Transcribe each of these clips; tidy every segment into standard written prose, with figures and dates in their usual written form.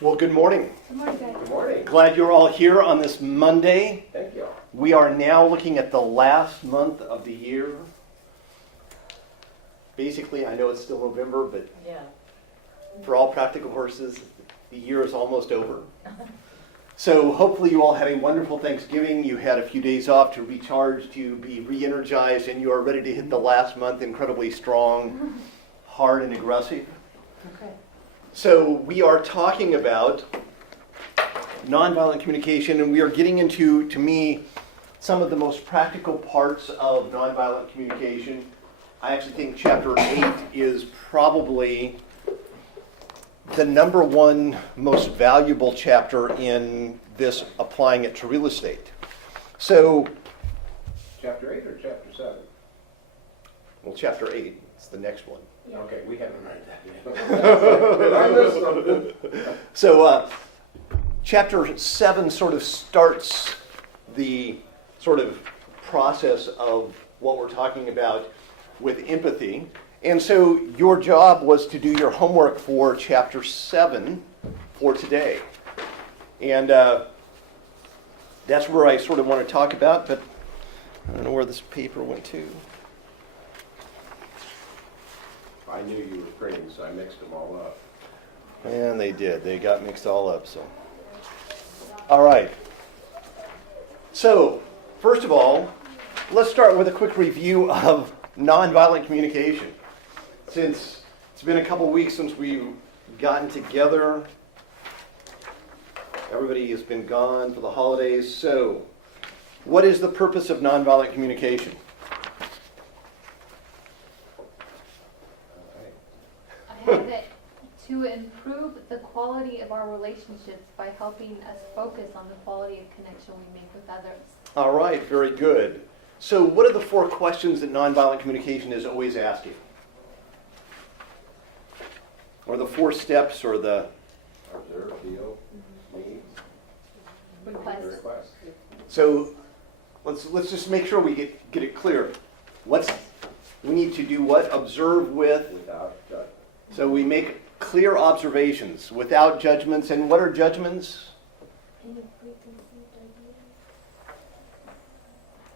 Well, good morning. Good morning, guys. Good morning. Glad you're all here on this Monday. Thank you. We are now looking at the last month of the year. Basically, I know it's still November, but Yeah. for all practical purposes, the year is almost over. So hopefully you all had a wonderful Thanksgiving. You had a few days off to recharge, to be re-energized, and you are ready to hit the last month incredibly strong, hard, and aggressive. Okay. So we are talking about nonviolent communication, and we are getting into, to me, some of the most practical parts of nonviolent communication. I actually think chapter 8 is probably the number one most valuable chapter in this, applying it to real estate. So, Chapter 8 or chapter 7? well, chapter 8, it's the next one. Yeah. Okay, we haven't read that yet. I missed something. So, chapter 7 sort of starts the sort of process of what we're talking about with empathy. And so your job was to do your homework for chapter 7 for today. And that's where I sort of want to talk about, but I don't know where this paper went to. I knew you were printing, so I mixed them all up. And they did. They got mixed all up, so. All right. So, first of all, let's start with a quick review of nonviolent communication. Since it's been a couple weeks since we've gotten together, everybody has been gone for the holidays. So, what is the purpose of nonviolent communication? I have it to improve the quality of our relationships by helping us focus on the quality of connection we make with others. All right, very good. So, what are the 4 questions that nonviolent communication is always asking? Or the 4 steps, or the... Observe, feel, need, Request. So, let's just make sure we get it clear. We need to do what? Observe with. Without judgment. So we make clear observations without judgments. And what are judgments?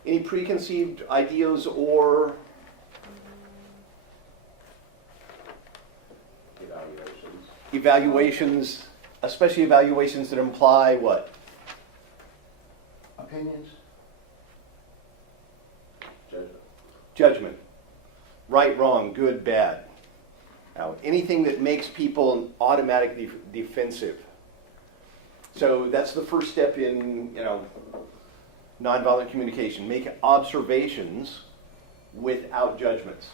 Any preconceived ideas or evaluations, especially evaluations that imply what? Opinions? Judgment. Judgment. Right, wrong, good, bad. Now, anything that makes people automatically defensive. So that's the first step in, nonviolent communication. Make observations without judgments.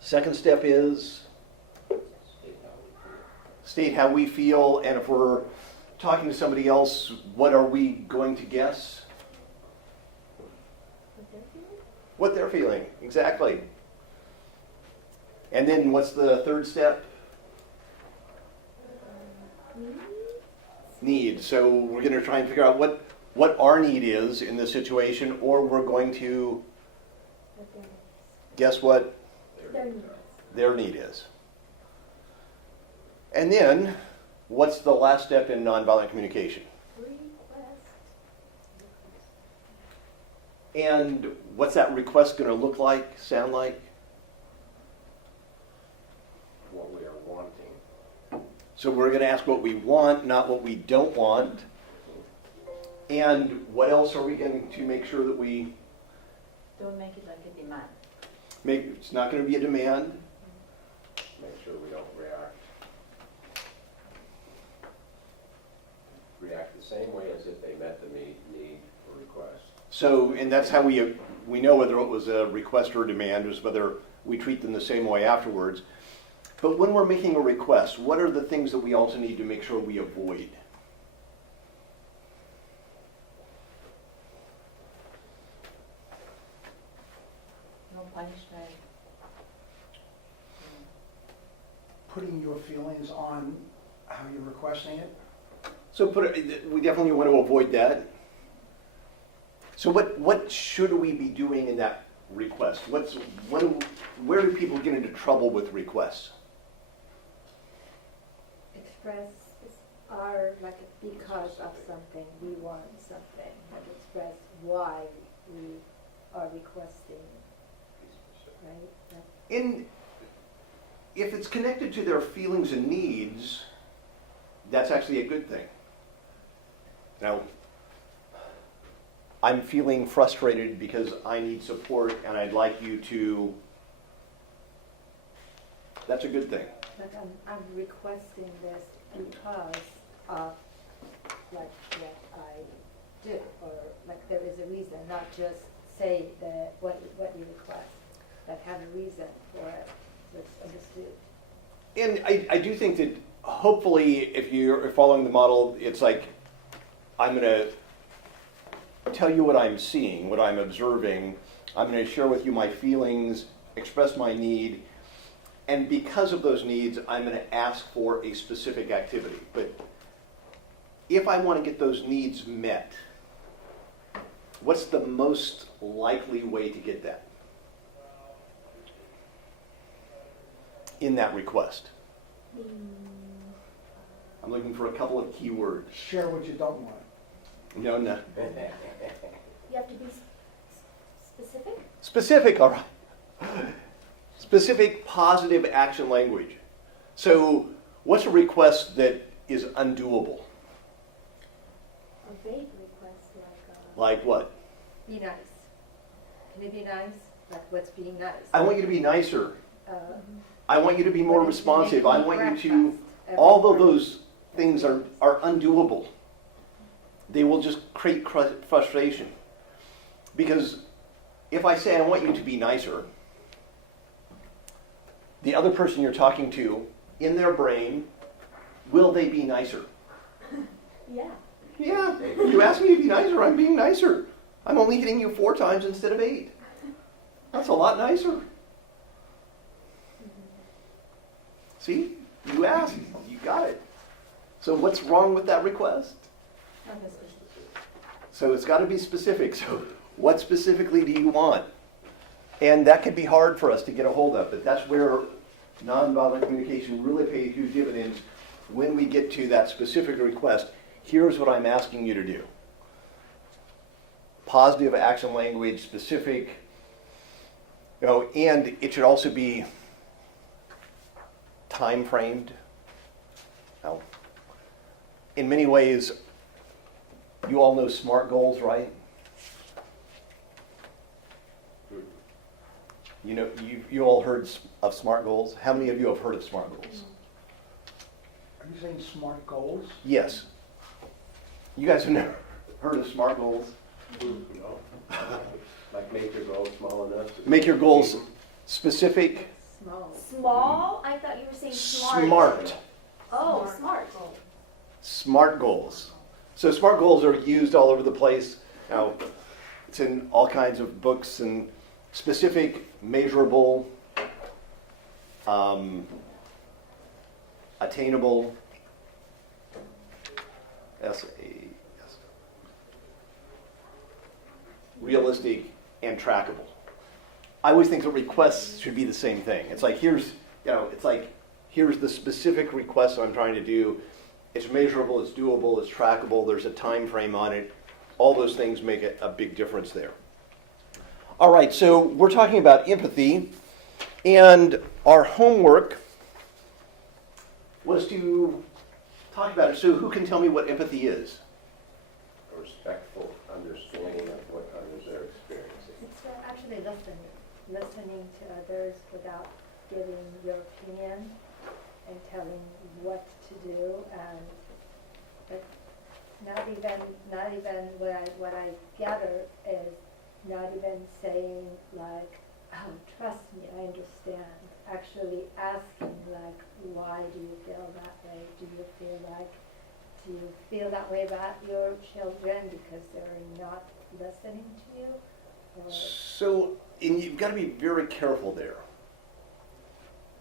Second step is state how we feel, and if we're talking to somebody else, what are we going to guess? What they're feeling, exactly. And then what's the third step? Need. So we're going to try and figure out what our need is in this situation, or we're going to guess what their need is. And then, what's the last step in nonviolent communication? And what's that request going to look like, sound like? What we are wanting. So we're going to ask what we want, not what we don't want. And what else are we going to make sure that we Don't make it like a demand. make? It's not going to be a demand. Make sure we don't react the same way as if they met the need or request. So, and that's how we know whether it was a request or a demand, is whether we treat them the same way afterwards. But when we're making a request, what are the things that we also need to make sure we avoid? No punishment. Putting your feelings on how you're requesting it? So we definitely want to avoid that. So what should we be doing in that request? Where do people get into trouble with requests? express are like because of something, we want something, like express why we are requesting, right? Like, If it's connected to their feelings and needs, that's actually a good thing. Now, I'm feeling frustrated because I need support and I'd like you to, that's a good thing. like I'm requesting this because of like what I do, or like there is a reason, not just say what you request, like have a reason for it, so it's understood. And I do think that hopefully if you're following the model, it's like, I'm going to tell you what I'm seeing, what I'm observing. I'm going to share with you my feelings, express my need, and because of those needs, I'm going to ask for a specific activity. But if I want to get those needs met, what's the most likely way to get that in that request? I'm looking for a couple of keywords. Share what you don't want. No. You have to be specific? Specific, all right. Specific positive action language. So what's a request that is undoable? A vague request Like what? be nice. Can it be nice? Like what's being nice? I want you to be nicer. Uh, I want you to be more what if you responsive. make I me want you breakfast to, every all of morning? those things are undoable. They will just create frustration. Because if I say I want you to be nicer, the other person you're talking to, in their brain, will they be nicer? Yeah. Yeah, you asked me to be nicer, I'm being nicer. I'm only hitting you 4 times instead of 8. That's a lot nicer. See, you asked, you got it. So what's wrong with that request? So it's got to be specific. So what specifically do you want? And that can be hard for us to get a hold of, but that's where nonviolent communication really pays huge dividends when we get to that specific request. Here's what I'm asking you to do. Positive action language, specific, and it should also be time framed. Now, in many ways, you all know SMART goals, right? You know, you all heard of SMART goals. How many of you have heard of SMART goals? Are you saying SMART goals? Yes. You guys have never heard of SMART goals? No. Like make your goals small enough to. Make your goals specific, Small. Small? I thought you were saying smart. smart. Oh, smart. SMART goals. So SMART goals are used all over the place. Now, it's in all kinds of books and specific, measurable, attainable, S-A-S, realistic, and trackable. I always think that requests should be the same thing. It's like here's the specific request I'm trying to do. It's measurable, it's doable, it's trackable, there's a time frame on it. All those things make a big difference there. All right, so we're talking about empathy, and our homework was to talk about it. So who can tell me what empathy is? A respectful understanding of what others are experiencing. It's actually listening to others without giving your opinion and telling what to do, and but not even what I gather is not even saying like, oh, trust me, I understand. Actually asking like, why do you feel that way? Do you feel that way about your children because they're not listening to you? Or So, and you've got to be very careful there.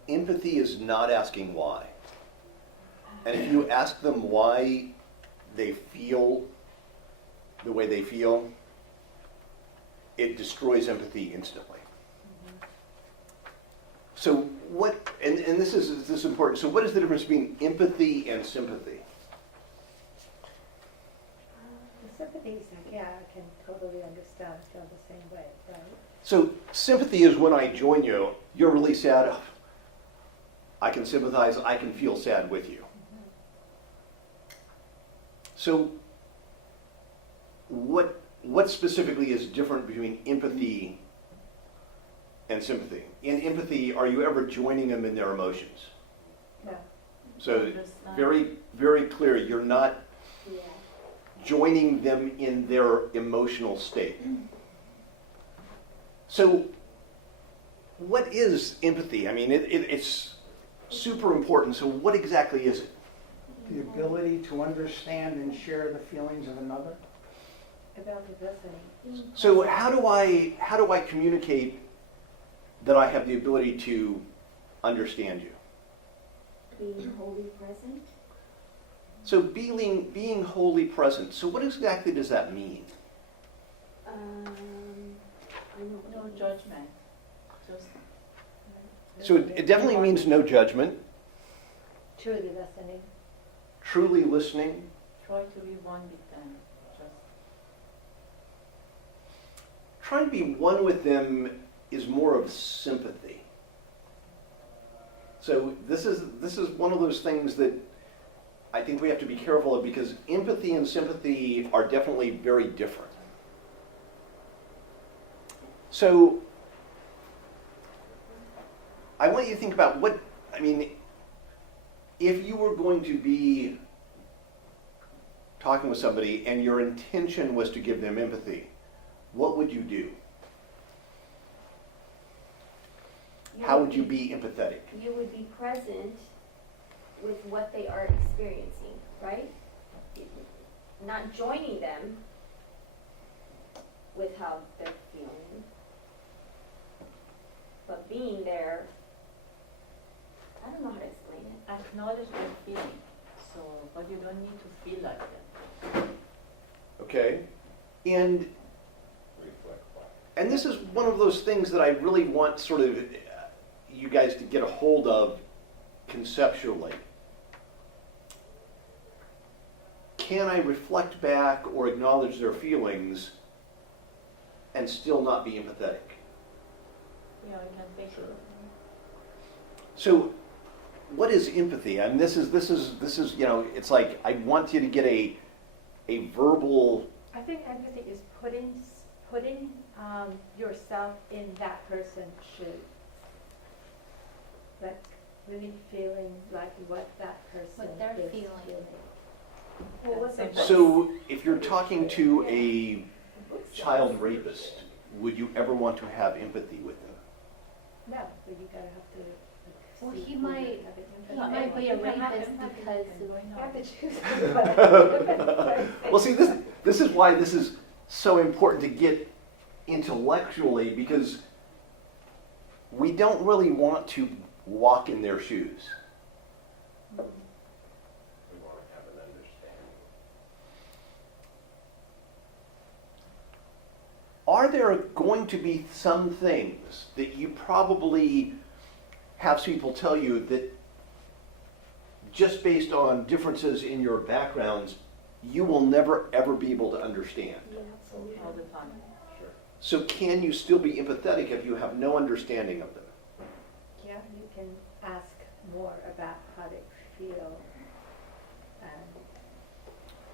Empathy is not asking why. And if you ask them why they feel the way they feel, it destroys empathy instantly. So and this is important, so what is the difference between empathy and sympathy? The sympathy is like, yeah, I can totally understand, feel the same way, right? So sympathy is when I join you, you're really sad. I can sympathize, I can feel sad with you. So what specifically is different between empathy and sympathy? In empathy, are you ever joining them in their emotions? No. So Understand. very, very clear, you're not Yeah. joining them in their emotional state. So what is empathy? I mean, it's super important. So what exactly is it? The ability to understand and share the feelings of another. About the listening. So how do I communicate that I have the ability to understand you? Being wholly present. So being wholly present. So what exactly does that mean? I know No what it means. judgment. Just So it definitely means no judgment, Truly listening. truly listening. try to be one with them. Just Trying to be one with them is more of sympathy. So this is one of those things that I think we have to be careful of, because empathy and sympathy are definitely very different. So I want you to think about if you were going to be talking with somebody and your intention was to give them empathy, what would you do? How would you be empathetic? You would be present with what they are experiencing, right? Not joining them with how they're feeling, but being there. I don't know how to explain it. acknowledge their feeling. So, but you don't need to feel like them. Okay? And Reflect back. And this is one of those things that I really want sort of you guys to get a hold of conceptually. Can I reflect back or acknowledge their feelings and still not be empathetic? Yeah, you can take it. So, what is empathy? I mean, this is it's like I want you to get a verbal. I think empathy is putting yourself in that person's shoes. Like really feeling like what that person What they're is feeling. Well, what's the So, if you're talking to a child rapist, would you ever want to have empathy with them? No, but you gotta have to. Well, see he who might- you're having He empathy might be a rapist because You have of to choose. Well, see, this is why this is so important to get intellectually, because we don't really want to walk in their shoes. We want to have an understanding. Are there going to be some things that you probably have people tell you that just based on differences in your backgrounds, you will never ever be able to understand? Yeah, absolutely. All the time. Sure. So can you still be empathetic if you have no understanding of them? Yeah, you can ask more about how they feel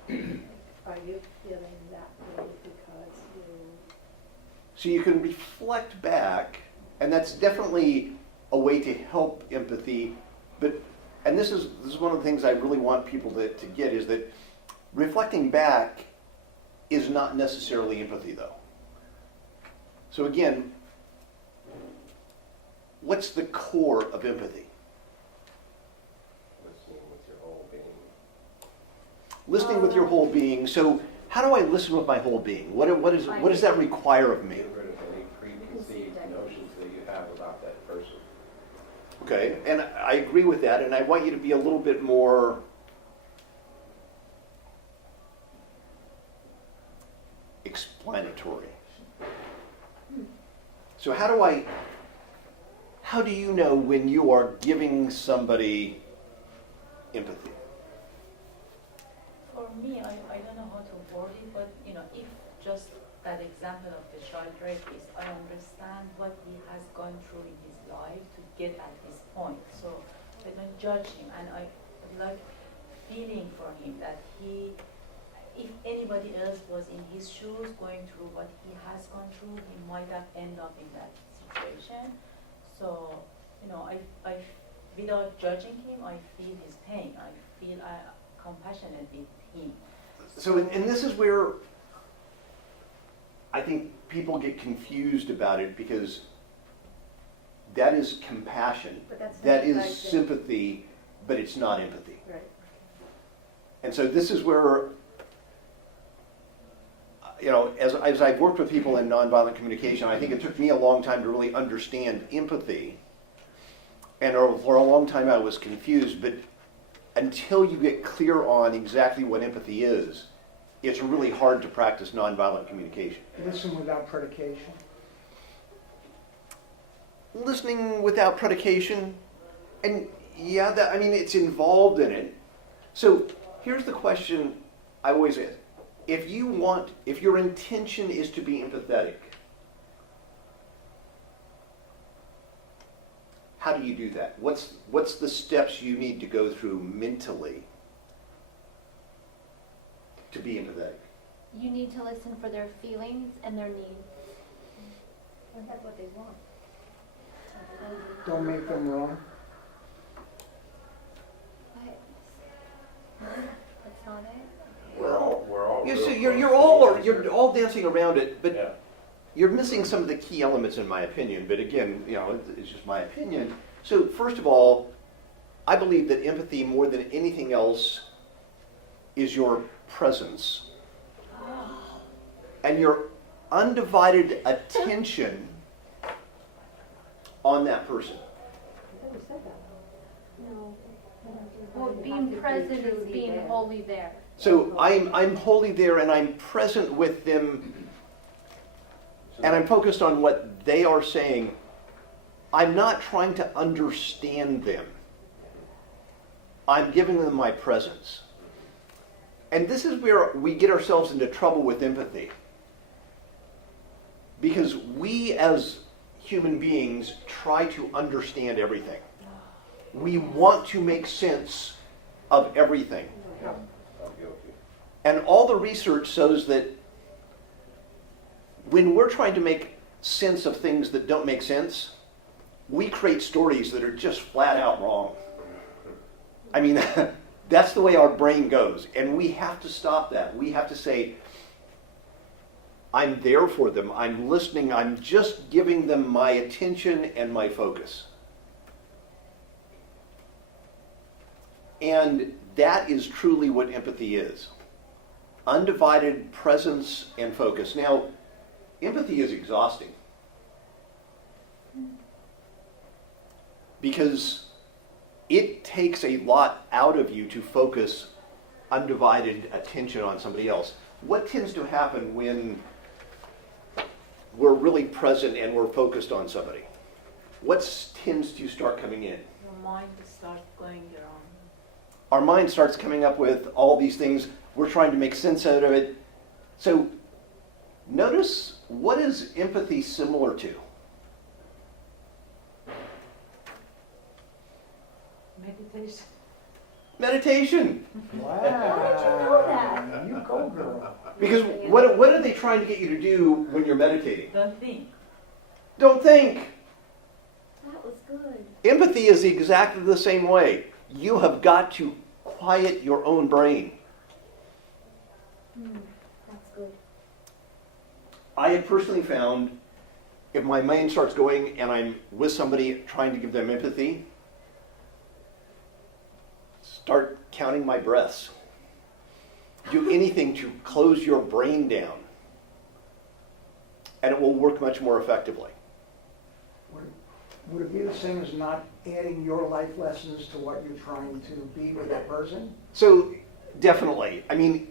and are you feeling that way because you, So you can reflect back, and that's definitely a way to help empathy. But, and this is one of the things I really want people to get, is that reflecting back is not necessarily empathy, though. So again, what's the core of empathy? Listening with your whole being. Listening with your whole being. So how do I listen with my whole being? What does that require of me? Get rid of any preconceived notions that you have about that person. Okay, and I agree with that, and I want you to be a little bit more explanatory. So how how do you know when you are giving somebody empathy? For me, I don't know how to word it, but if just that example of the child rapist, I understand what he has gone through in his life to get at this point. So I don't judge him, and I like feeling for him that if anybody else was in his shoes going through what he has gone through, he might have ended up in that situation. So, I without judging him, I feel his pain. I feel compassionate with him. So, and this is where I think people get confused about it, because that is compassion, But that's not that is like the- sympathy, but it's not empathy. Right. And so this is where, as I've worked with people in nonviolent communication, I think it took me a long time to really understand empathy. And for a long time I was confused, but until you get clear on exactly what empathy is, it's really hard to practice nonviolent communication. Listen without predication. Listening without predication, and it's involved in it. So here's the question I always ask. If your intention is to be empathetic, how do you do that? What's the steps you need to go through mentally to be empathetic? You need to listen for their feelings and their needs. And that's what they want. Don't make them wrong. That's not it. Well, We're all you real see, close you're to all the answer. dancing around it, but Yeah. you're missing some of the key elements in my opinion. But again, it's just my opinion. So first of all, I believe that empathy, more than anything else, is your presence and your undivided attention on that person. I thought we said that. No. Well, You being have to be present is truly being there. wholly there. So I'm wholly there, and I'm present with them, and I'm focused on what they are saying. I'm not trying to understand them. I'm giving them my presence. And this is where we get ourselves into trouble with empathy. Because we as human beings try to understand everything. We want to make sense of everything. Yeah, I'm guilty. And all the research shows that when we're trying to make sense of things that don't make sense, we create stories that are just flat out wrong. I mean, that's the way our brain goes. And we have to stop that. We have to say, I'm there for them. I'm listening. I'm just giving them my attention and my focus. And that is truly what empathy is. Undivided presence and focus. Now, empathy is exhausting. Because it takes a lot out of you to focus undivided attention on somebody else. What tends to happen when we're really present and we're focused on somebody? What tends to start coming in? Your mind starts going around. Our mind starts coming up with all these things. We're trying to make sense out of it. So notice, what is empathy similar to? Meditation. Meditation. Wow. How did you know that? You go, girl. Because what are they trying to get you to do when you're meditating? Don't think. Don't think. That was good. Empathy is exactly the same way. You have got to quiet your own brain. That's good. I have personally found if my mind starts going and I'm with somebody trying to give them empathy, start counting my breaths. Do anything to close your brain down, and it will work much more effectively. Would it be the same as not adding your life lessons to what you're trying to be with that person? So, definitely. I mean,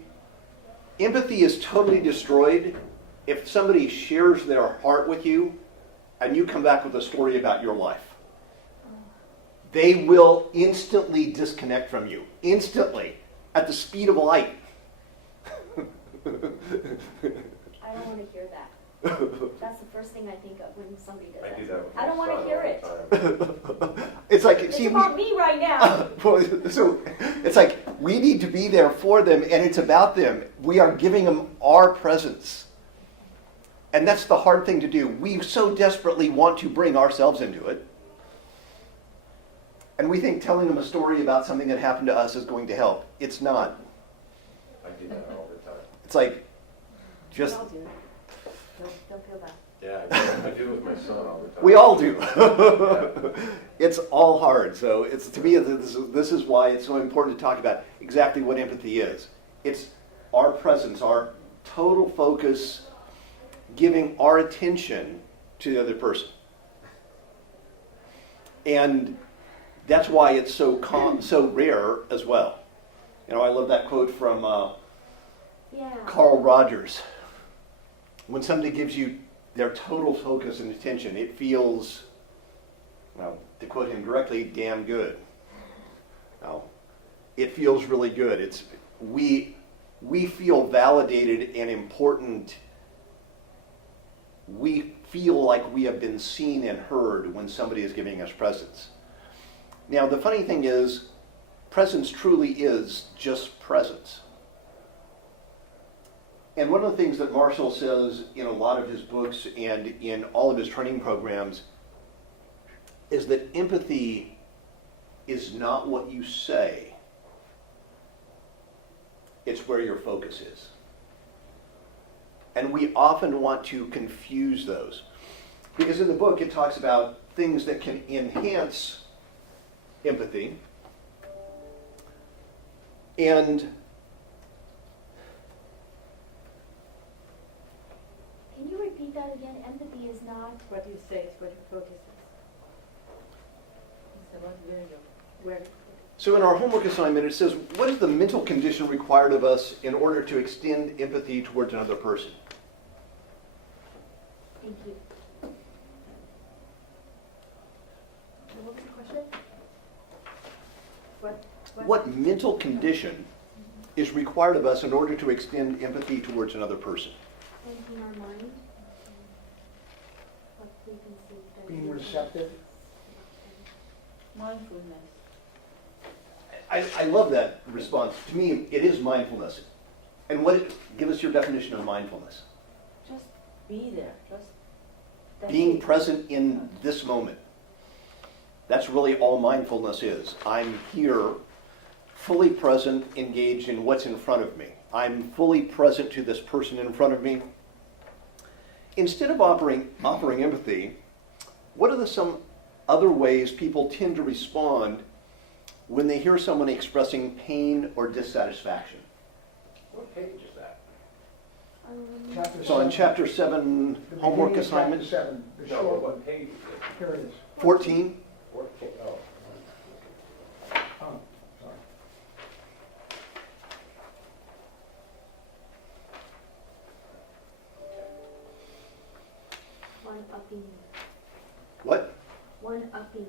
empathy is totally destroyed if somebody shares their heart with you and you come back with a story about your life. they will instantly disconnect from you. Instantly. At the speed of light. I don't want to hear that. That's the first thing I think of when somebody does that. I do that with I don't my want to son hear all it. the time. It's like, It's see, about me right now. so it's like we need to be there for them, and it's about them. We are giving them our presence. And that's the hard thing to do. We so desperately want to bring ourselves into it. And we think telling them a story about something that happened to us is going to help. It's not. I do that all the time. It's like, just, I'll do it. Don't feel bad. Yeah, I do it with my son all the time. we all do. It's all hard. So it's, to me, this is why it's so important to talk about exactly what empathy is. It's our presence, our total focus, giving our attention to the other person. And that's why it's so rare as well. You know, I love that quote from Yeah. Carl Rogers. When somebody gives you their total focus and attention, it feels, well, to quote him directly, damn good. Now, it feels really good. It's we feel validated and important. We feel like we have been seen and heard when somebody is giving us presence. Now, the funny thing is, presence truly is just presence. And one of the things that Marshall says in a lot of his books and in all of his training programs is that empathy is not what you say, it's where your focus is. And we often want to confuse those. Because in the book it talks about things that can enhance empathy. And Can you repeat that again? Empathy is not. What you say is what your focus is. It's about where you're Where, so in our homework assignment it says, what is the mental condition required of us in order to extend empathy towards another person? Thank you. what was the question? What mental condition is required of us in order to extend empathy towards another person? Thinking our mind. What preconceived Being ideas. receptive. mindfulness. I love that response. To me, it is mindfulness. And give us your definition of mindfulness. Just be there. Just that's Being it. present in this moment. That's really all mindfulness is. I'm here, fully present, engaged in what's in front of me. I'm fully present to this person in front of me. Instead of offering empathy, what are some other ways people tend to respond when they hear someone expressing pain or dissatisfaction? What page is that? Chapter So in 7, chapter 7 the homework beginning of assignment, Chapter 7, the No, short one. what page is it? Here it is. 14, 14, oh. Oh, sorry. One upping. what? One upping.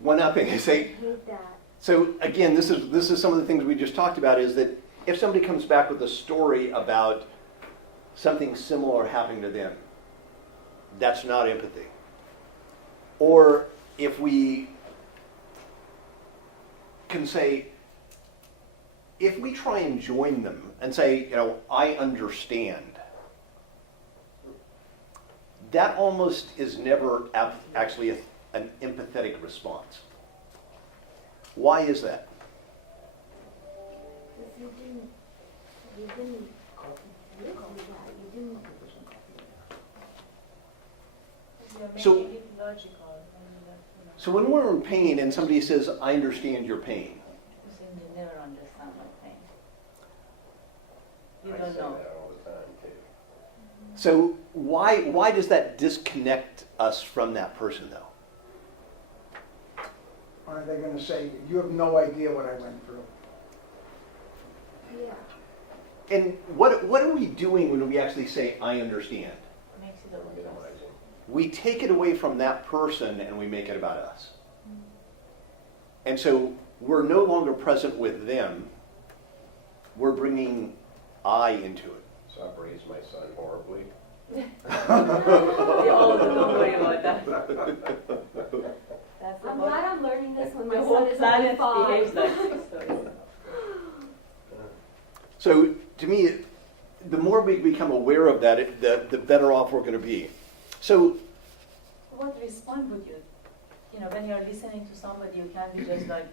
One-upping. I say, Hate that. so again, this is some of the things we just talked about, is that if somebody comes back with a story about something similar happening to them, that's not empathy. Or if we can say, if we try and join them and say, I understand, that almost is never actually an empathetic response. Why is that? Because you didn't do that. You didn't. You're So- making it logical. And that, So when we're in pain and somebody says, I understand your pain, you seem to never understand my pain. You I don't say know. that all the time too. so why does that disconnect us from that person though? Are they going to say, you have no idea what I went through? Yeah. And what are we doing when we actually say, I understand? Makes it about us. Minimizing. We take it away from that person and we make it about us. And so we're no longer present with them, we're bringing I into it. So I've raised my son horribly. We all don't worry about that. That's I'm about- glad I'm learning this when my The son whole is only planet 5. behaves like this. So it's- So to me, the more we become aware of that, the better off we're going to be. So What response would you, when you're listening to somebody, you can't be just like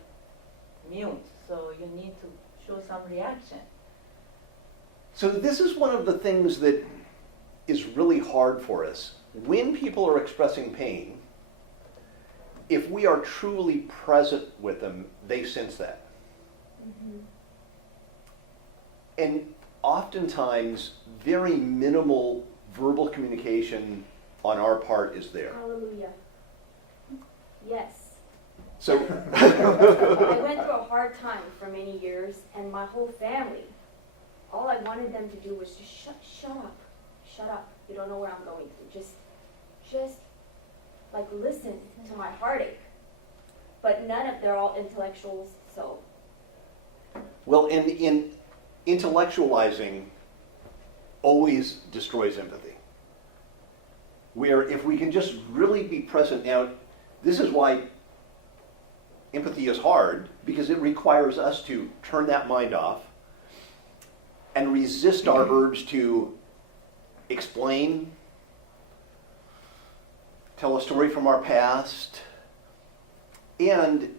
mute, so you need to show some reaction. So this is one of the things that is really hard for us. When people are expressing pain, if we are truly present with them, they sense that. Mhm. And oftentimes, very minimal verbal communication on our part is there. Hallelujah. Yes. So, I went through a hard time for many years, and my whole family, all I wanted them to do was just shut up. You don't know where I'm going through. Just like listen to my heartache. But they're all intellectuals, so. well, in intellectualizing always destroys empathy. Where if we can just really be present now, this is why empathy is hard, because it requires us to turn that mind off and resist our urge to explain, tell a story from our past, and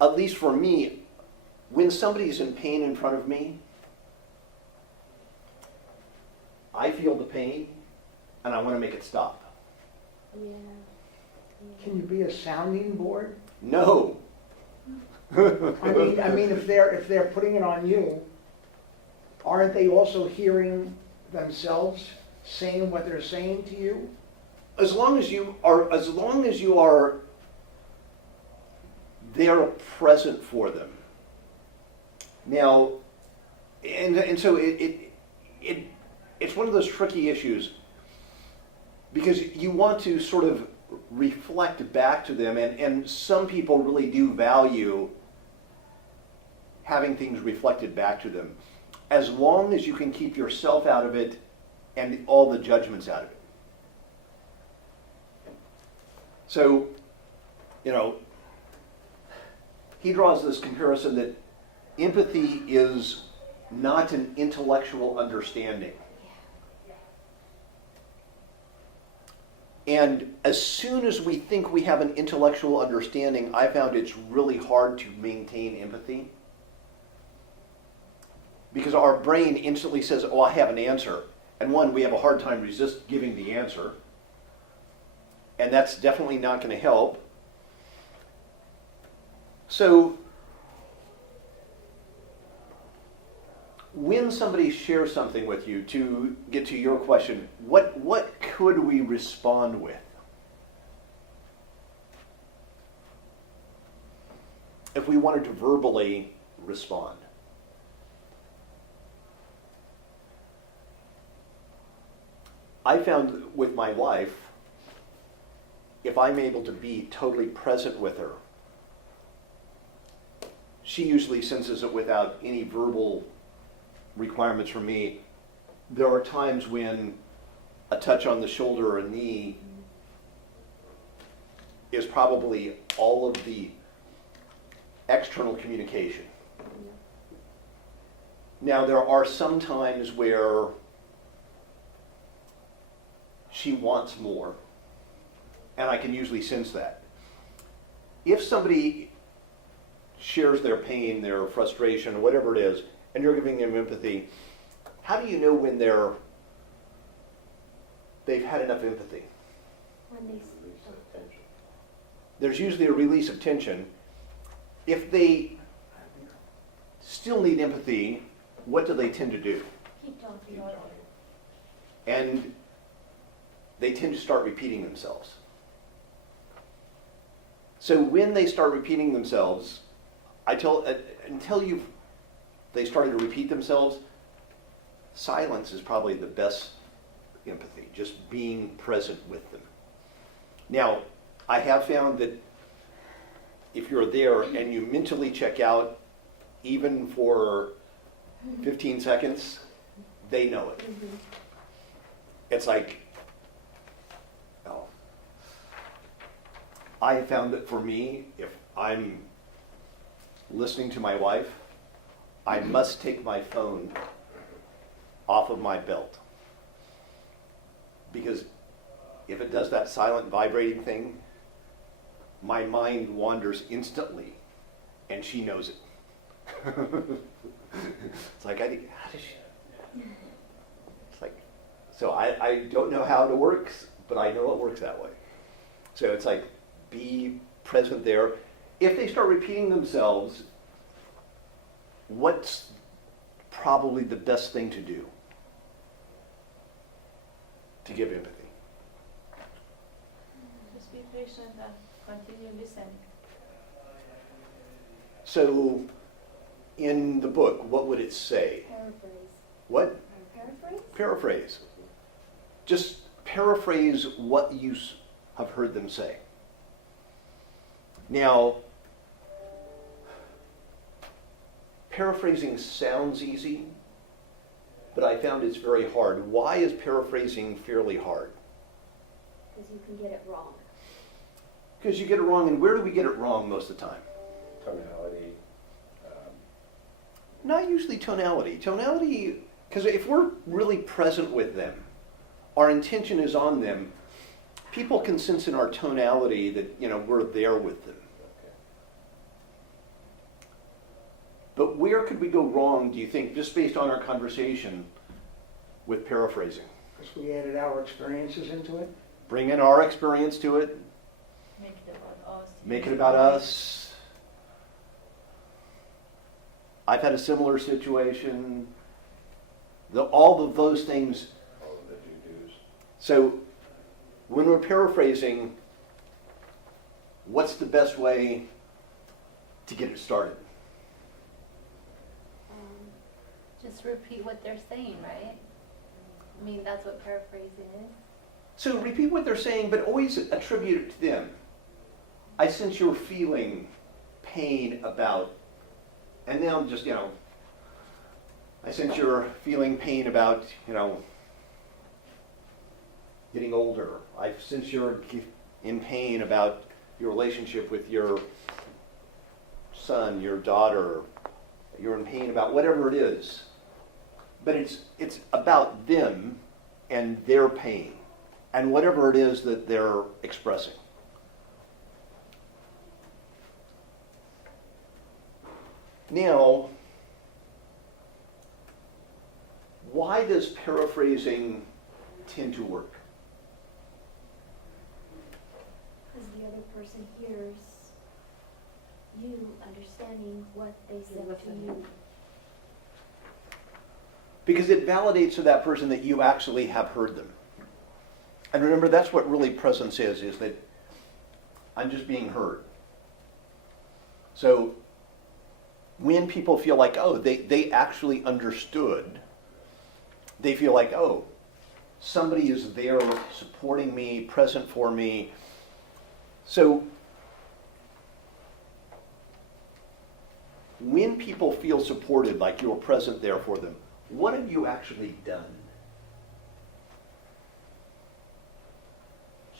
at least for me, when somebody's in pain in front of me, I feel the pain and I want to make it stop. Yeah. Can you be a sounding board? No. I mean, if they're putting it on you, aren't they also hearing themselves saying what they're saying to you? As long as you are there present for them. Now, and so it's one of those tricky issues because you want to sort of reflect back to them, and some people really do value having things reflected back to them, as long as you can keep yourself out of it and all the judgments out of it. So, he draws this comparison that empathy is not an intellectual understanding. And as soon as we think we have an intellectual understanding, I found it's really hard to maintain empathy. Because our brain instantly says, oh, I have an answer. And one, we have a hard time resist giving the answer. And that's definitely not going to help. So, when somebody shares something with you, to get to your question, what could we respond with? If we wanted to verbally respond. I found with my wife, if I'm able to be totally present with her, she usually senses it without any verbal requirements from me. There are times when a touch on the shoulder or a knee is probably all of the external communication. Now, there are some times where she wants more, and I can usually sense that. If somebody shares their pain, their frustration, whatever it is, and you're giving them empathy, how do you know when they've had enough empathy? When they Release of tension. There's usually a release of tension. If they still need empathy, what do they tend to do? keep talking. Keep talking. And they tend to start repeating themselves. So when they start repeating themselves, until they started to repeat themselves, silence is probably the best empathy, just being present with them. Now, I have found that if you're there and you mentally check out, even for 15 seconds, they know it. It's like, oh. I have found that for me, if I'm listening to my wife, I must take my phone off of my belt. Because if it does that silent vibrating thing, my mind wanders instantly, and she knows it. It's like, how does she? It's like, so I don't know how it works, but I know it works that way. So it's like, be present there. If they start repeating themselves, what's probably the best thing to do to give empathy? Just be patient and continue listening. So, in the book, what would it say? Paraphrase. What? Paraphrase? Paraphrase. Just paraphrase what you have heard them say. Now, paraphrasing sounds easy, but I found it's very hard. Why is paraphrasing fairly hard? Because you can get it wrong. Because you get it wrong, and where do we get it wrong most of the time? Tonality. Not usually tonality. Tonality, because if we're really present with them, our intention is on them, people can sense in our tonality that, we're there with them. Okay. But where could we go wrong, do you think, just based on our conversation with paraphrasing? Because we added our experiences into it. Bring in our experience to it, Make it about us. make it about us. I've had a similar situation. All of those things. All of the do-dos. So when we're paraphrasing, what's the best way to get it started? Just repeat what they're saying, right? I mean, that's what paraphrasing is. So repeat what they're saying, but always attribute it to them. I sense you're feeling pain about, and now just, I sense you're feeling pain about, getting older. I sense you're in pain about your relationship with your son, your daughter. You're in pain about whatever it is. But it's about them and their pain and whatever it is that they're expressing. Now, why does paraphrasing tend to work? Because the other person hears you understanding what they said to you. Because it validates to that person that you actually have heard them. And remember, that's what really presence is that I'm just being heard. So when people feel like, they actually understood, they feel like, somebody is there supporting me, present for me. So when people feel supported, like you're present there for them, what have you actually done?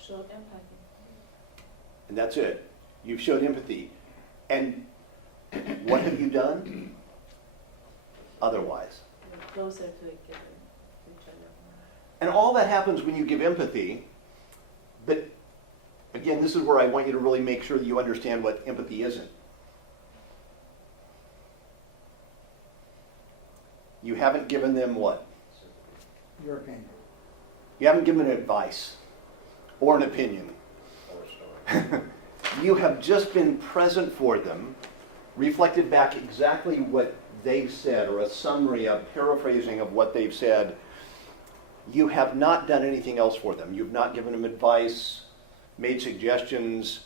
Show empathy. And that's it. You've showed empathy. And what have you done otherwise? We're closer to each other. And all that happens when you give empathy. But again, this is where I want you to really make sure that you understand what empathy isn't. You haven't given them what? Your opinion. You haven't given advice or an opinion. Or story. You have just been present for them, reflected back exactly what they've said, or a summary, a paraphrasing of what they've said. You have not done anything else for them. You've not given them advice, made suggestions,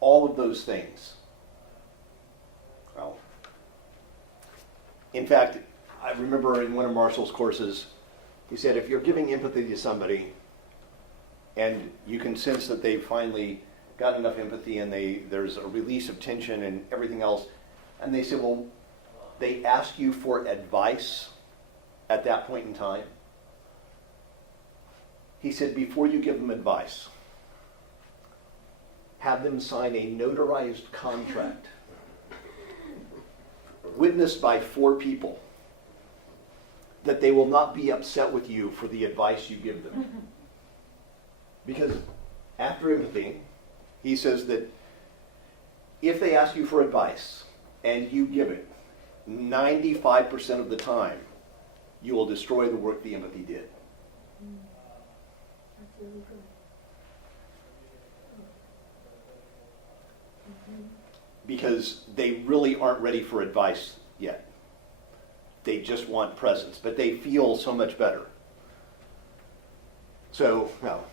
all of those things. Well, in fact, I remember in one of Marshall's courses, he said, if you're giving empathy to somebody and you can sense that they finally got enough empathy and there's a release of tension and everything else. And they said, well, they ask you for advice at that point in time. He said, before you give them advice, have them sign a notarized contract witnessed by 4 people that they will not be upset with you for the advice you give them. Because after empathy, he says that if they ask you for advice and you give it, 95% of the time, you will destroy the work the empathy did. That's really good. Because they really aren't ready for advice yet. They just want presence, but they feel so much better. So, well,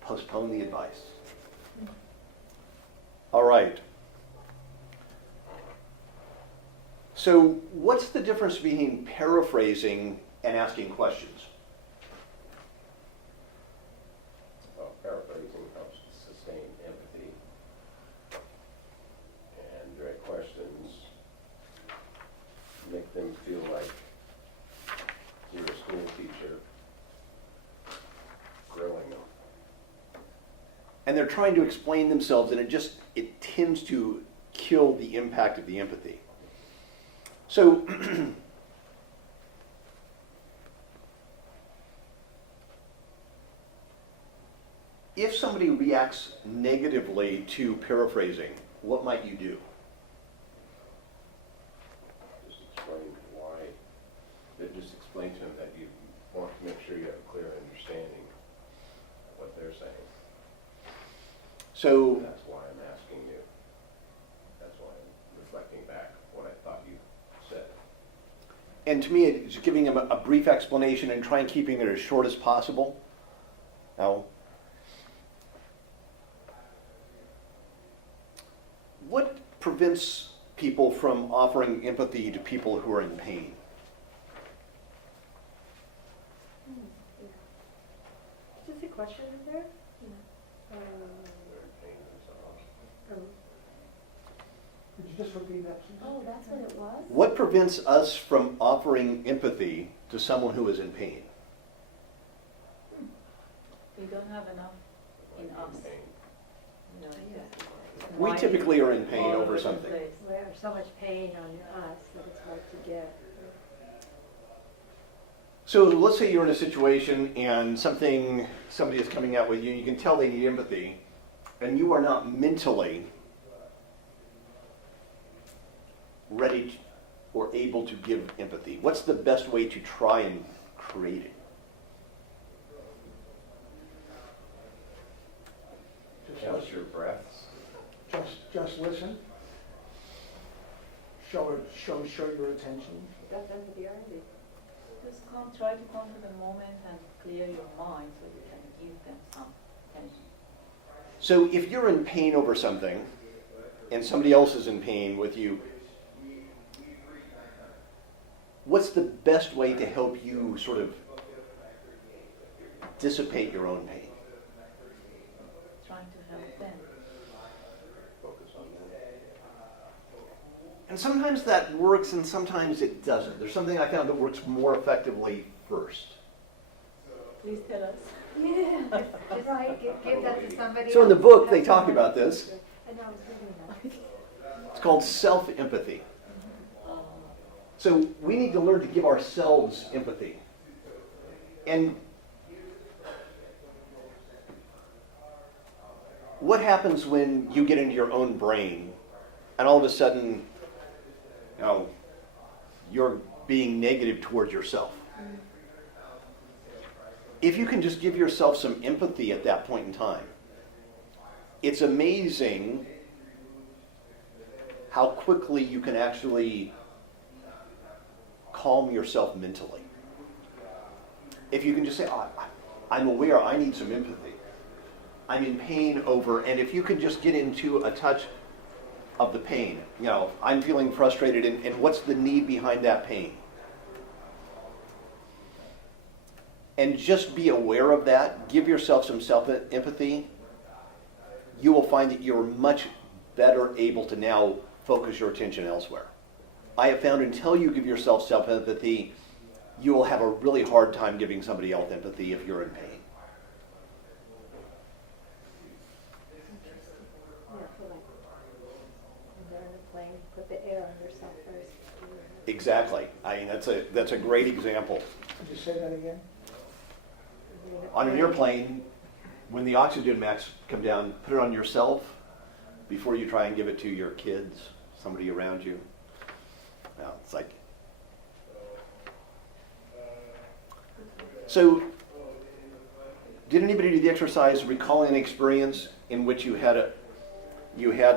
postpone the advice. All right. So, what's the difference between paraphrasing and asking questions? Well, paraphrasing helps to sustain empathy. And direct questions make them feel like you're a school teacher grilling them. And they're trying to explain themselves, and it tends to kill the impact of the empathy. So, if somebody reacts negatively to paraphrasing, what might you do? Just explain why, just explain to them that you want to make sure you have a clear understanding of what they're saying. So, That's why I'm asking you. That's why I'm reflecting back what I thought you said. and to me, it's giving them a brief explanation and trying keeping it as short as possible. Now, what prevents people from offering empathy to people who are in pain? Just a question in there? Their pain and sorrow. Could you just repeat that, please? Oh, that's what it was? What prevents us from offering empathy to someone who is in pain? We don't have enough in us. Pain. You know, We why typically are in pain all over the something. place. There's so much pain on us that it's hard to get. So let's say you're in a situation and somebody is coming out with you, and you can tell they need empathy, and you are not mentally ready or able to give empathy. What's the best way to try and create it? Count your breaths. Just listen. Show your attention. That's empathy, aren't they? Just try to come to the moment and clear your mind so you can give them some attention. So if you're in pain over something, and somebody else is in pain with you, what's the best way to help you sort of dissipate your own pain? Trying to help them. Focus on them. And sometimes that works and sometimes it doesn't. There's something I found that works more effectively first. Please tell us. Yeah, just right, give that to somebody. So in the else. book, they talk about this. I know, I was reading that. It's called self-empathy. So we need to learn to give ourselves empathy. And what happens when you get into your own brain and all of a sudden, you're being negative towards yourself? If you can just give yourself some empathy at that point in time, it's amazing how quickly you can actually calm yourself mentally. If you can just say, I'm aware I need some empathy. I'm in pain over, and if you can just get into a touch of the pain, I'm feeling frustrated, and what's the need behind that pain? And just be aware of that, give yourself some self-empathy. you will find that you're much better able to now focus your attention elsewhere. I have found until you give yourself self-empathy, you will have a really hard time giving somebody else empathy if you're in pain. Yeah, for like, when they're in a plane, put the air on yourself first. Exactly. I mean, that's a great example. Could you say that again? On an airplane, when the oxygen masks come down, put it on yourself before you try and give it to your kids, somebody around you. Now, it's like... So, did anybody do the exercise recalling an experience in which you had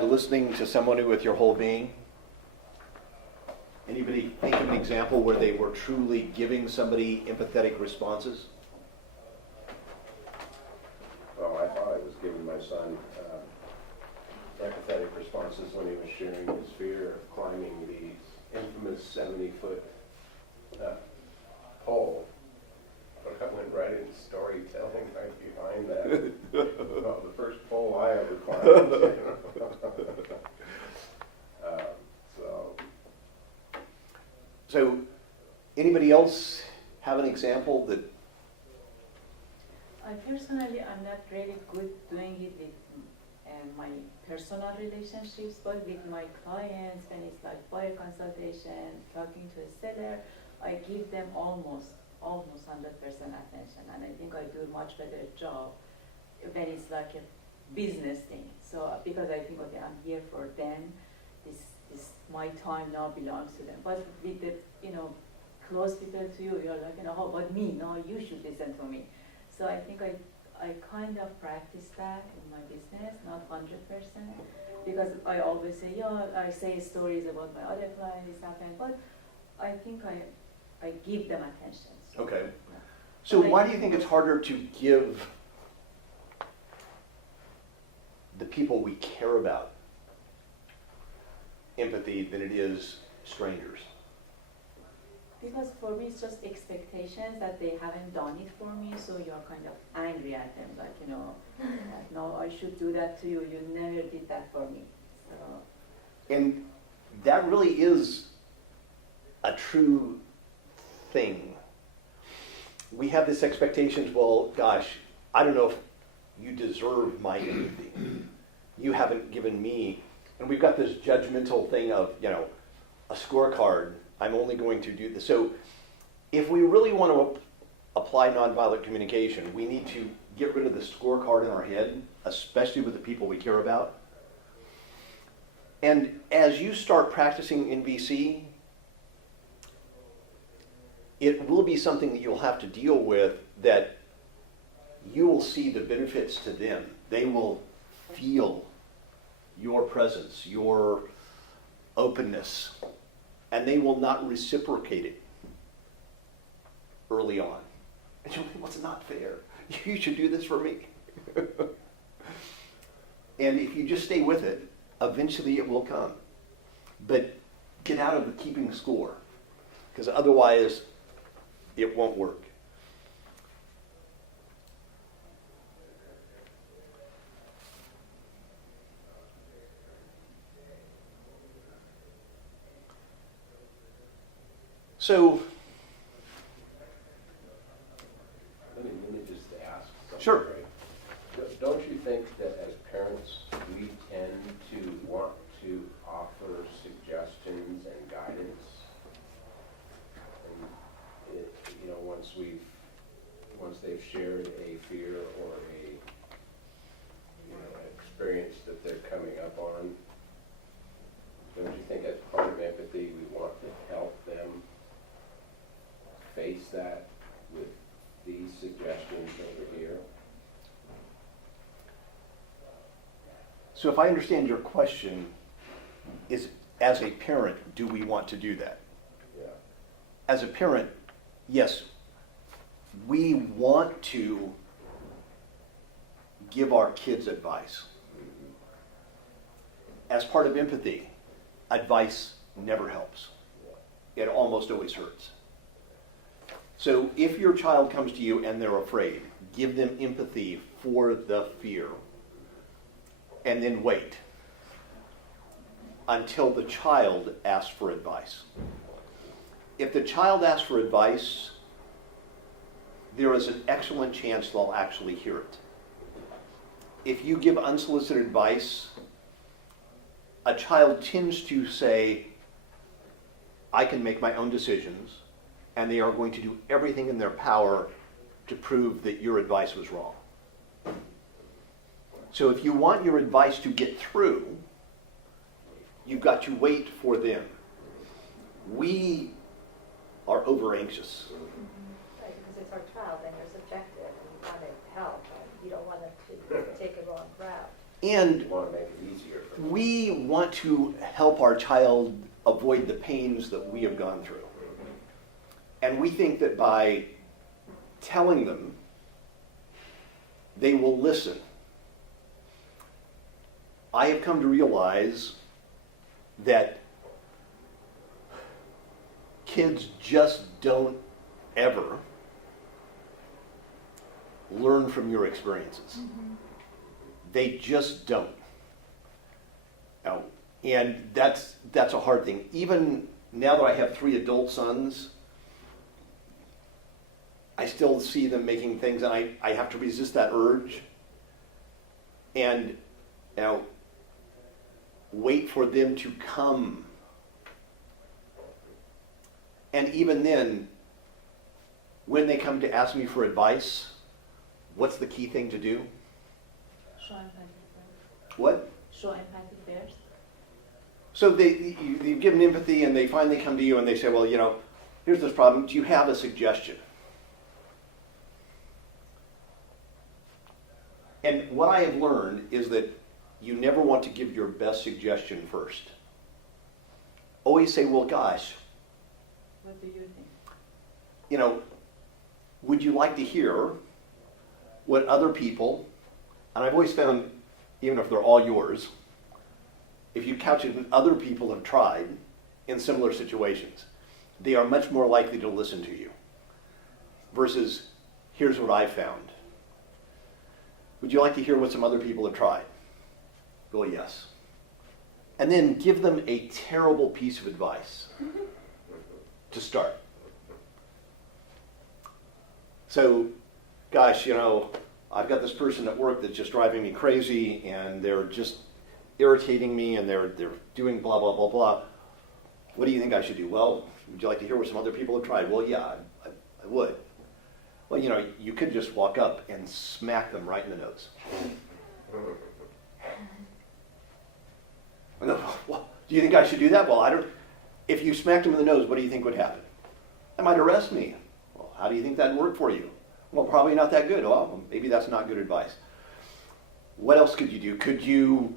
listening to someone with your whole being? Anybody think of an example where they were truly giving somebody empathetic responses? Well, I thought I was giving my son empathetic responses when he was sharing his fear of climbing the infamous 70-foot pole. But I went right into storytelling right behind that. Well, the first pole I ever climbed. So, anybody else have an example that... I personally, I'm not really good doing it with my personal relationships, but with my clients, when it's like buyer consultation, talking to a seller, I give them almost 100% attention, and I think I do a much better job when it's like a business thing. So because I think, okay, I'm here for them, this my time now belongs to them. But with the close people to you, you're like, how about me? No, you should listen to me. So I think I kind of practice that in my business, not 100%, because I always say, I say stories about my other clients, this happened, but I think I give them attention. So, Okay. yeah. So But why do you think it's harder to give the people we care about empathy than it is strangers? Because for me, it's just expectations that they haven't done it for me, so you're kind of angry at them, like, like, no, I should do that to you, you never did that for me. So, And that really is a true thing. We have this expectation, well, gosh, I don't know if you deserve my empathy. You haven't given me, and we've got this judgmental thing of, a scorecard. I'm only going to do this. So if we really want to apply nonviolent communication, we need to get rid of the scorecard in our head, especially with the people we care about. And as you start practicing NVC, it will be something that you'll have to deal with, that you will see the benefits to them. They will feel your presence, your openness, and they will not reciprocate it early on. And you'll think, well, it's not fair. You should do this for me. And if you just stay with it, eventually it will come. But get out of the keeping score, because otherwise it won't work. So, Let me just ask something. Sure. Right? Don't you think that as parents, we tend to want to offer suggestions and guidance? And once they've shared a fear or a experience that they're coming up on, don't you think as part of empathy, we want to help them face that with these suggestions over here? So if I understand your question, is as a parent, do we want to do that? Yeah. As a parent, yes, we want to give our kids advice. As part of empathy, advice never helps. It almost always hurts. So if your child comes to you and they're afraid, give them empathy for the fear. and then wait until the child asks for advice. If the child asks for advice, there is an excellent chance they'll actually hear it. If you give unsolicited advice, a child tends to say, I can make my own decisions, and they are going to do everything in their power to prove that your advice was wrong. So if you want your advice to get through, you've got to wait for them. We are over anxious. Right, because it's our child and you're subjective and you want to help and you don't want them to take a wrong route. And We want to make it easier for them. we want to help our child avoid the pains that we have gone through. And we think that by telling them, they will listen. I have come to realize that kids just don't ever learn from your experiences. They just don't. Now, and that's a hard thing. Even now that I have 3 adult sons, I still see them making things, and I have to resist that urge. And now, wait for them to come. And even then, when they come to ask me for advice, what's the key thing to do? Show empathy first. What? Show empathy first. So you've given empathy, and they finally come to you and they say, well, here's this problem. Do you have a suggestion? And what I have learned is that you never want to give your best suggestion first. Always say, well, gosh, What do you think? would you like to hear what other people, and I've always found, even if they're all yours, if you couch it with other people have tried in similar situations, they are much more likely to listen to you. Versus, here's what I've found. Would you like to hear what some other people have tried? Go, yes. And then give them a terrible piece of advice to start. So, gosh, I've got this person at work that's just driving me crazy, and they're just irritating me, and they're doing blah, blah, blah, blah. What do you think I should do? Well, would you like to hear what some other people have tried? Well, yeah, I would. Well, you could just walk up and smack them right in the nose. Well, do you think I should do that? Well, I don't. If you smacked them in the nose, what do you think would happen? They might arrest me. Well, how do you think that'd work for you? Well, probably not that good. Well, maybe that's not good advice. What else could you do? Could you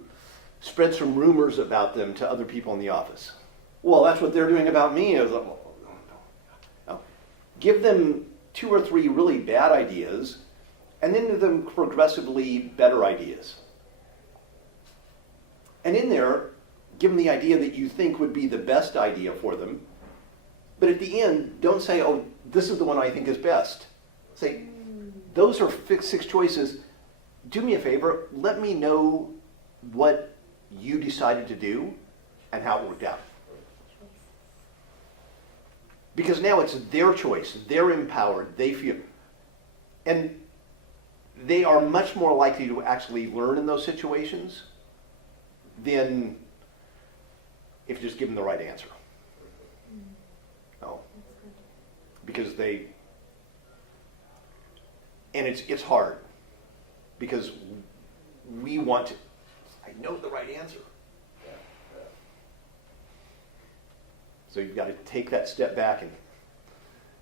spread some rumors about them to other people in the office? Well, that's what they're doing about me. I was like, well, no. Give them 2 or 3 really bad ideas, and then give them progressively better ideas. And in there, give them the idea that you think would be the best idea for them. But at the end, don't say, oh, this is the one I think is best. Say, those are 6 choices. Do me a favor, let me know what you decided to do and how it worked out. Because now it's their choice, they're empowered, they feel. And they are much more likely to actually learn in those situations than if you just give them the right answer. No. Because and it's hard. Because we want to, I know the right answer. So you've got to take that step back, and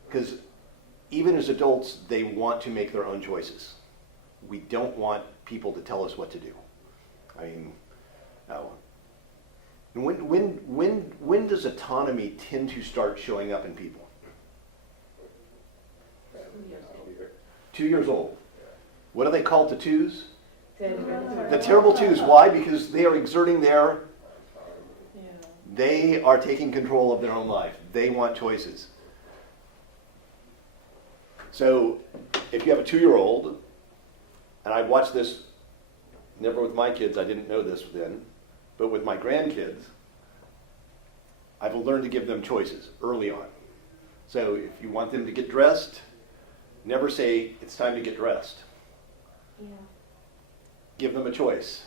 because even as adults, they want to make their own choices. We don't want people to tell us what to do. I mean, no. When does autonomy tend to start showing up in people? 2 years old. What are they called, the twos? The terrible twos. Why? Because they are exerting they are taking control of their own life. They want choices. So if you have a 2-year-old, and I've watched this never with my kids, I didn't know this then, but with my grandkids, I've learned to give them choices early on. So if you want them to get dressed, never say, it's time to get dressed. Yeah. Give them a choice.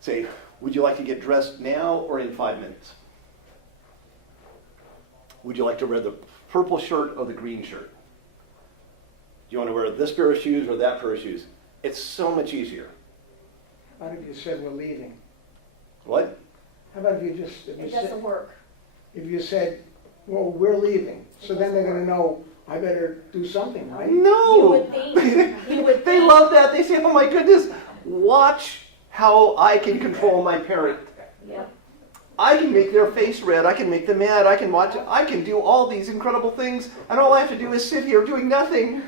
Say, would you like to get dressed now or in 5 minutes? Would you like to wear the purple shirt or the green shirt? Do you want to wear this pair of shoes or that pair of shoes? It's so much easier. How about if you said we're leaving? What? How about if you just, It doesn't work. if you said, well, we're leaving, so then they're gonna know, I better do something, right? You No! would think, you would They think. love that. They say, oh my goodness, watch how I can control my parent. Yeah. I can make their face red. I can make them mad. I can do all these incredible things, and all I have to do is sit here doing nothing.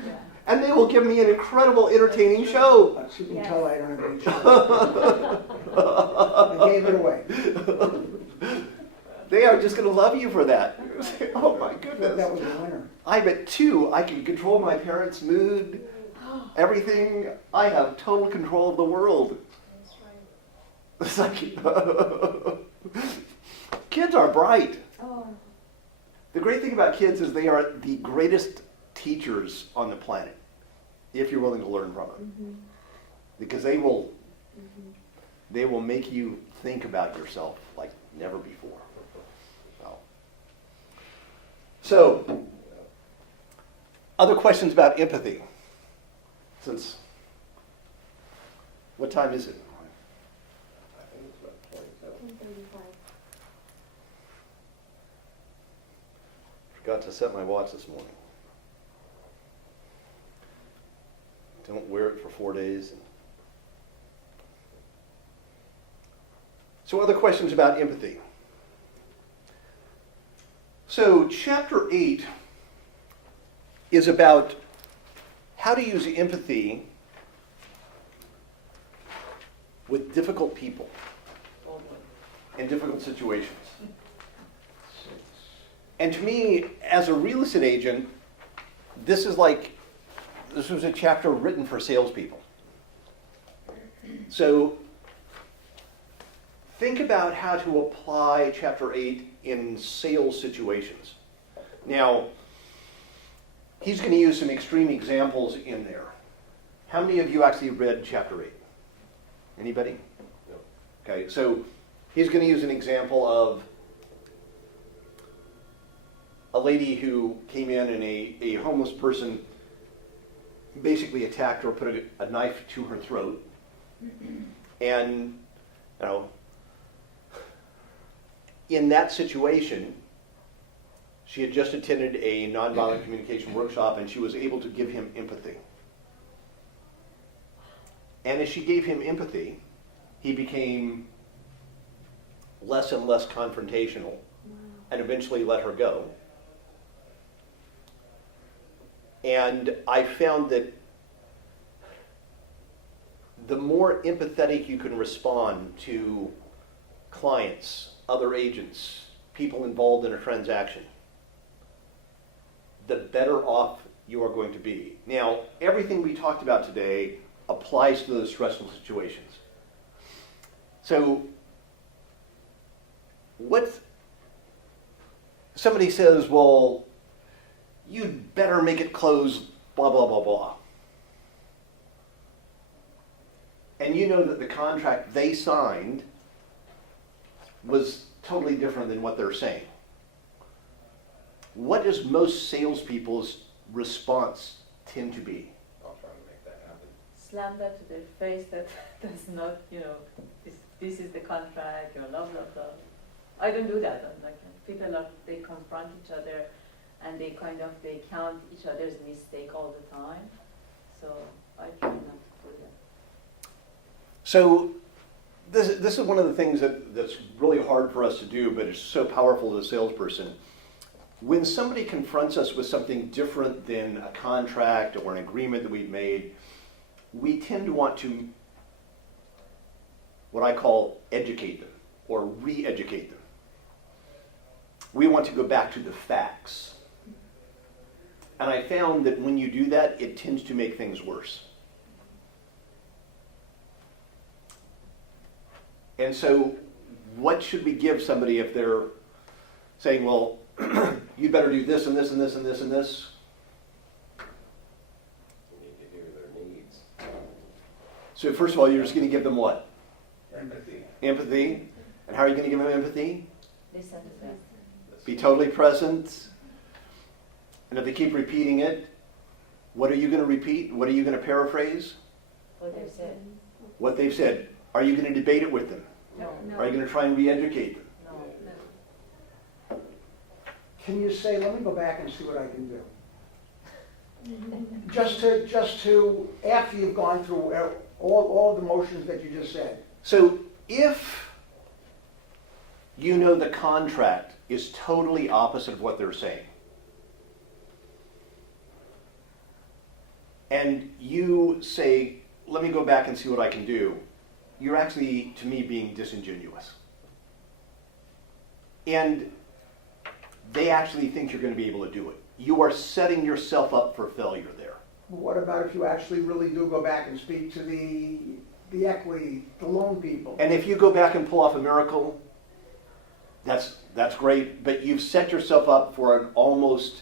And they will give me an incredible, entertaining show. So you can Yes. tell I don't have any children. I gave it away. They are just going to love you for that. Oh my That goodness. was a winner. I'm at 2. I can control my parents' mood, everything. I have total control of the world. It's like, kids are bright. Oh, The great thing about kids is they are the greatest teachers on the planet, if you're willing to learn from them. Because they will make you think about yourself like never before. So, other questions about empathy? Since, what time is it? I think it's about 27. 10:35. Forgot to set my watch this morning. Don't wear it for 4 days. So other questions about empathy. So chapter 8 is about how to use empathy with difficult people in difficult situations. And to me, as a real estate agent, this was a chapter written for salespeople. So think about how to apply chapter 8 in sales situations. Now, he's going to use some extreme examples in there. How many of you actually read chapter 8? Anybody? No. Okay, so he's going to use an example of a lady who came in and a homeless person basically attacked her, put a knife to her throat. And, in that situation, she had just attended a nonviolent communication workshop and she was able to give him empathy. And as she gave him empathy, he became less and less confrontational and eventually let her go. And I found that the more empathetic you can respond to clients, other agents, people involved in a transaction, the better off you are going to be. Now, everything we talked about today applies to those stressful situations. So, somebody says, well, you'd better make it close, blah, blah, blah, blah. And you know that the contract they signed was totally different than what they're saying. What does most salespeople's response tend to be? I'll try to make that happen. Slam that to their face that that's not, this is the contract, blah, blah, blah. I don't do that. People they confront each other and they count each other's mistake all the time. So I try not to do that. So this is one of the things that's really hard for us to do, but it's so powerful as a salesperson. When somebody confronts us with something different than a contract or an agreement that we've made, we tend to want to, what I call, educate them or re-educate them. We want to go back to the facts. And I found that when you do that, it tends to make things worse. And so what should we give somebody if they're saying, well, you better do this and this and this and this and this? We need to hear their needs. So first of all, you're just going to give them what? Empathy. Empathy. And how are you going to give them empathy? Listen to them. Be totally present. And if they keep repeating it, what are you going to repeat? What are you going to paraphrase? What they said. What they've said. Are you going to debate it with them? No. Are you going to try and re-educate them? No. Can you say, let me go back and see what I can do? Just to, after you've gone through all the motions that you just said. So if you know the contract is totally opposite of what they're saying, and you say, let me go back and see what I can do, you're actually, to me, being disingenuous. And they actually think you're going to be able to do it. You are setting yourself up for failure there. What about if you actually really do go back and speak to the equity, the loan people? And if you go back and pull off a miracle, that's great, but you've set yourself up for an almost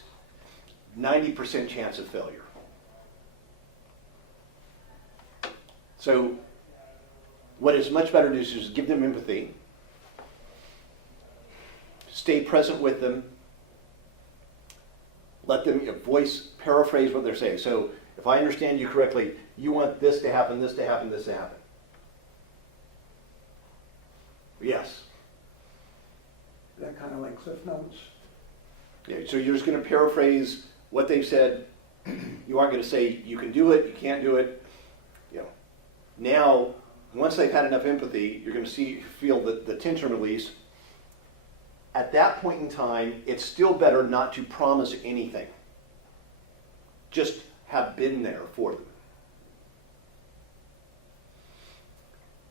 90% chance of failure. So what is much better to do is give them empathy, stay present with them, let them paraphrase what they're saying. So if I understand you correctly, you want this to happen, this to happen, this to happen. Yes. That kind of like Cliff Notes. Yeah, so you're just going to paraphrase what they've said. You aren't going to say you can do it, you can't do it. Now, once they've had enough empathy, you're going to feel the tension release. At that point in time, it's still better not to promise anything. Just have been there for them.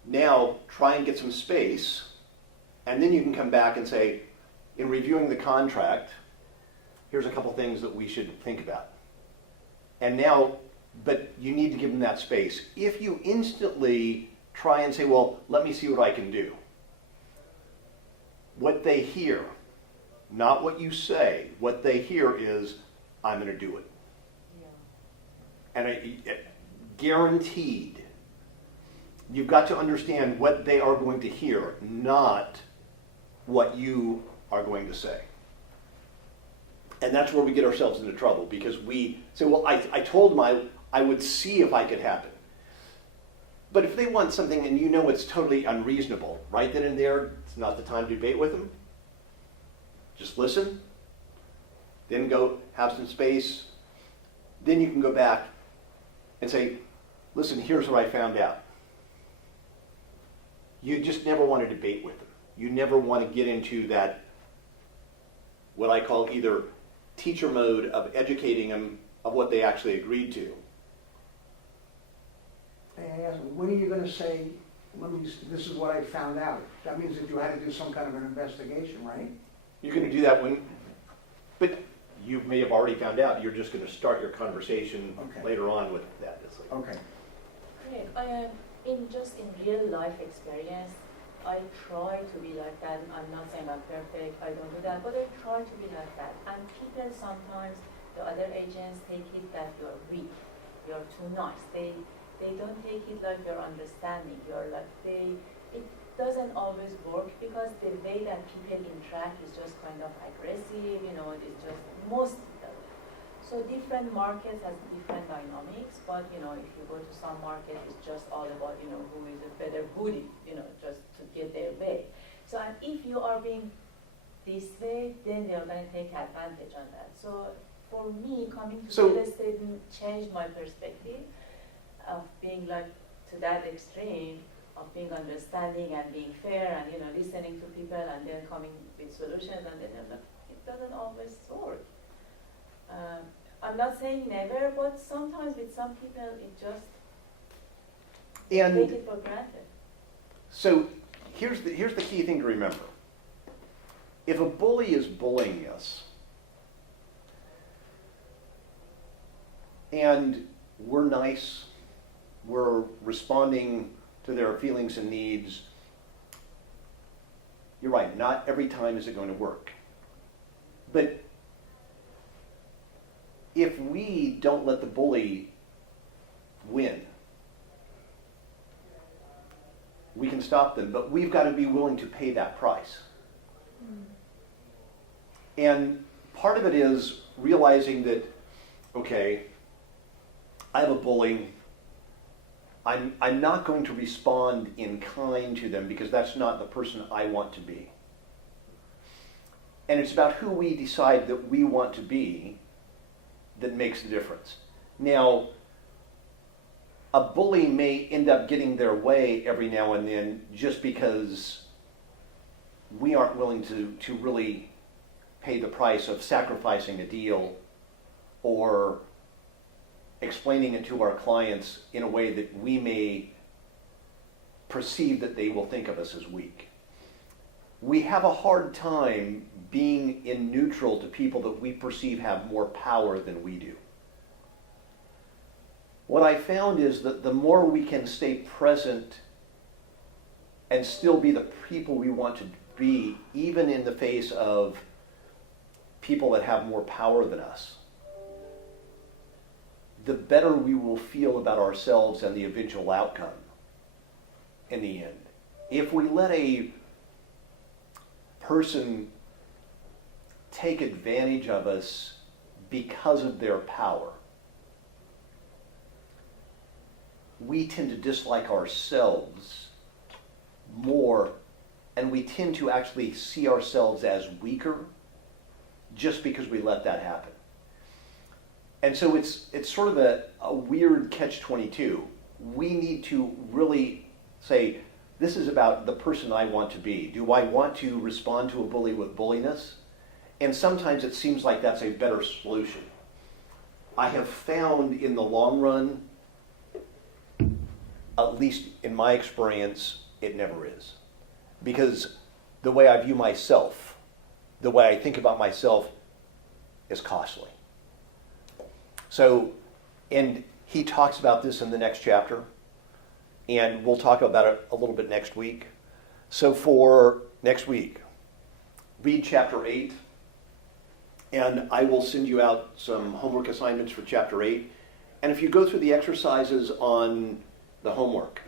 Now, try and get some space, and then you can come back and say, in reviewing the contract, here's a couple things that we should think about. And now, but you need to give them that space. If you instantly try and say, well, let me see what I can do, what they hear, not what you say, what they hear is, I'm going to do it. Yeah. And guaranteed, you've got to understand what they are going to hear, not what you are going to say. And that's where we get ourselves into trouble, because we say, well, I told them I would see if I could happen. But if they want something and you know it's totally unreasonable, right then and there, it's not the time to debate with them. Just listen. Then go have some space. Then you can go back and say, listen, here's what I found out. You just never want to debate with them. You never want to get into that, what I call either teacher mode of educating them of what they actually agreed to. And I asked, when are you going to say, this is what I found out? That means that you had to do some kind of an investigation, right? You're going to do that but you may have already found out. You're just going to start your conversation later on with that. Okay. Great. I am in real life experience. I try to be like that. I'm not saying I'm perfect. I don't do that, but I try to be like that. And people sometimes, the other agents take it that you're weak, you're too nice. They don't take it like you're understanding. It doesn't always work, because the way that people interact is just kind of aggressive. It's just most people. So different markets has different dynamics, but if you go to some market, it's just all about who is a better goodie, just to get their way. So and if you are being this way, then they're going to take advantage on that. So for me, coming to real estate changed my perspective of being like to that extreme of being understanding and being fair and listening to people and then coming with solutions, and then it doesn't always work. I'm not saying never, but sometimes with some people it just take it for granted. So here's the key thing to remember. If a bully is bullying us, and we're nice, we're responding to their feelings and needs, you're right, not every time is it going to work. But if we don't let the bully win, we can stop them, but we've got to be willing to pay that price. And part of it is realizing that, okay, I have a bully. I'm not going to respond in kind to them because that's not the person I want to be. And it's about who we decide that we want to be that makes the difference. Now, a bully may end up getting their way every now and then just because we aren't willing to really pay the price of sacrificing a deal or explaining it to our clients in a way that we may perceive that they will think of us as weak. We have a hard time being in neutral to people that we perceive have more power than we do. What I found is that the more we can stay present and still be the people we want to be, even in the face of people that have more power than us, the better we will feel about ourselves and the eventual outcome in the end. If we let a person take advantage of us because of their power, we tend to dislike ourselves more, and we tend to actually see ourselves as weaker just because we let that happen. And so it's sort of a weird catch-22. We need to really say, this is about the person I want to be. Do I want to respond to a bully with bulliness? And sometimes it seems like that's a better solution. I have found in the long run, at least in my experience, it never is. Because the way I view myself, the way I think about myself is costly. So, and he talks about this in the next chapter, and we'll talk about it a little bit next week. So for next week, read chapter 8, and I will send you out some homework assignments for chapter 8. And if you go through the exercises on the homework,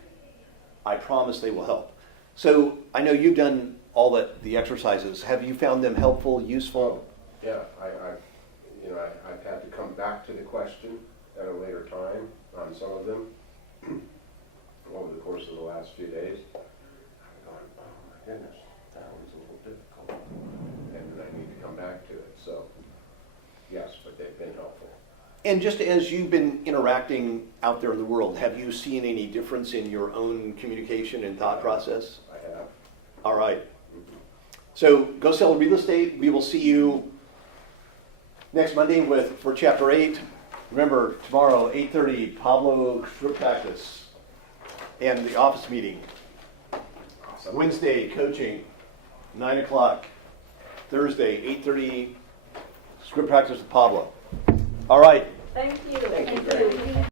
I promise they will help. So I know you've done all the exercises. Have you found them helpful, useful? Yeah, I've had to come back to the question at a later time on some of them over the course of the last few days. I'm going, oh my goodness, that was a little difficult. And I need to come back to it. So, yes, but they've been helpful. And just as you've been interacting out there in the world, have you seen any difference in your own communication and thought process? I have. All right. So go sell real estate. We will see you next Monday for chapter 8. Remember, tomorrow, 8:30, Pablo script practice and the office meeting. Awesome. Wednesday, coaching, 9 o'clock. Thursday, 8:30, script practice with Pablo. All right. Thank you. Thank you.